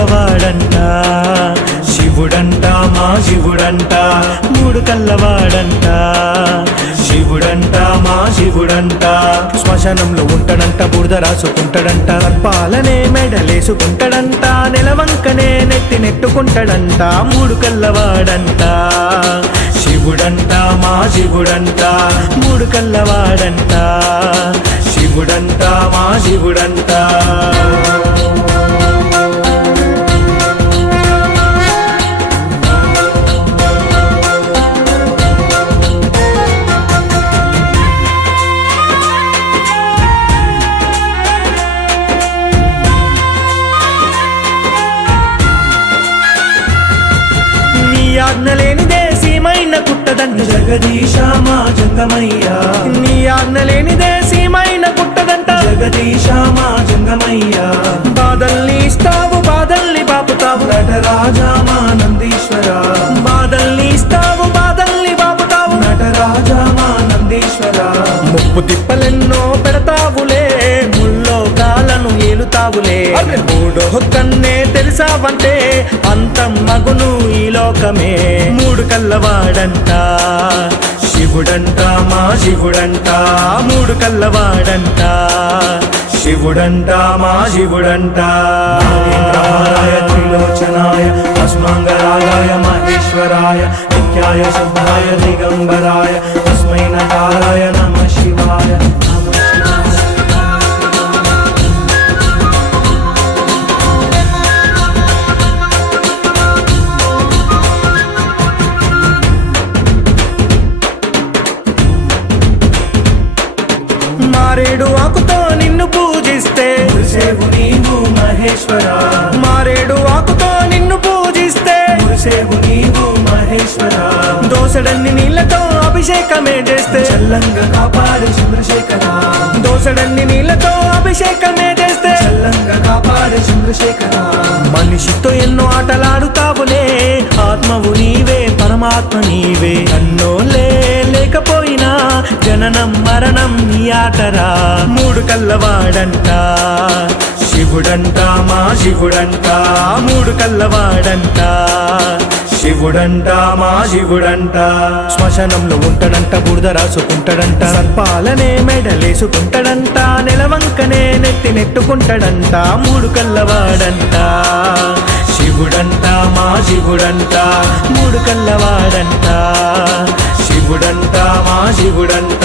కల్లవాడంట శివుడంట మా శివుడంట మూడు కల్లవాడంట శివుడంట మా శివుడంట శ్మశానంలో ఉంటాడంట బురద రాసుకుంటాడంట సర్పాలనే మెడలేసుకుంటాడంట నెలవంకనే నెత్తి నెట్టుకుంటాడంట మూడు కల్లవాడంట శివుడంట మా శివుడంట మూడు కల్లవాడంట శివుడంట మా శివుడంట ఆజ్ఞలేనిదే సీమైన కుట్టదంట జగదీశ మా జంగమయ్యా నీ ఆజ్ఞలేనిదే సీమైన కుట్టదంట జగదీశ మా జంగమయ్యా బాధల్ని ఇస్తావు బాధల్ని బాపుతావు నటరాజా మా నందీశ్వర బాధల్ని ఇస్తావు బాధల్ని బాపుతావు నటరాజా మా నందీశ్వర ముప్పు తిప్పలెన్నో పెడతావులే ముల్లోకాలను ఏలుతావులే మూడో కన్నే తెలిసావంటే అంతం మగును ఈ లోకమే మూడు కల్లవాడంట శివుడంట మా శివుడంట మూడు కల్లవాడంట శివుడంట మా శివుడంట నాగేంద్రహారాయ త్రిలోచనాయ భస్మాంగరాగాయ మహేశ్వరాయ నిత్యాయ శుద్ధాయ దిగంబరాయ తస్మై నకారాయ నమః శివాయ మారేడు ఆకుతో నిన్ను పూజిస్తే మురిసేవు నీవు మహేశ్వర మారేడు ఆకుతో నిన్ను పూజిస్తే మురిసేవు నీవు మహేశ్వర దోసడన్ని నీళ్లతో అభిషేకమే చేస్తే చల్లంగా కాపాడు చంద్రశేఖర దోసడన్ని నీళ్లతో అభిషేకమే చేస్తే చల్లంగా కాపాడు చంద్రశేఖర మనిషితో ఎన్నో ఆటలాడుతావులే ఆత్మవు నీవే పరమాత్మ నీవే అన్నోలే లేకపోయినా జననం మరణం నీ ఆటరా మూడు కల్లవాడంట శివుడంట మా శివుడంట మూడు కల్లవాడంట శివుడంట మా శివుడంట శ్మశానంలో ఉంటాడంట బురద రాసుకుంటాడంట సర్పాలనే మెడలేసుకుంటాడంట నెలవంకనే నెత్తి నెట్టుకుంటాడంట మూడు కల్లవాడంట శివుడంట మా శివుడంట మూడు కల్లవాడంట శివుడంట మా శివుడంట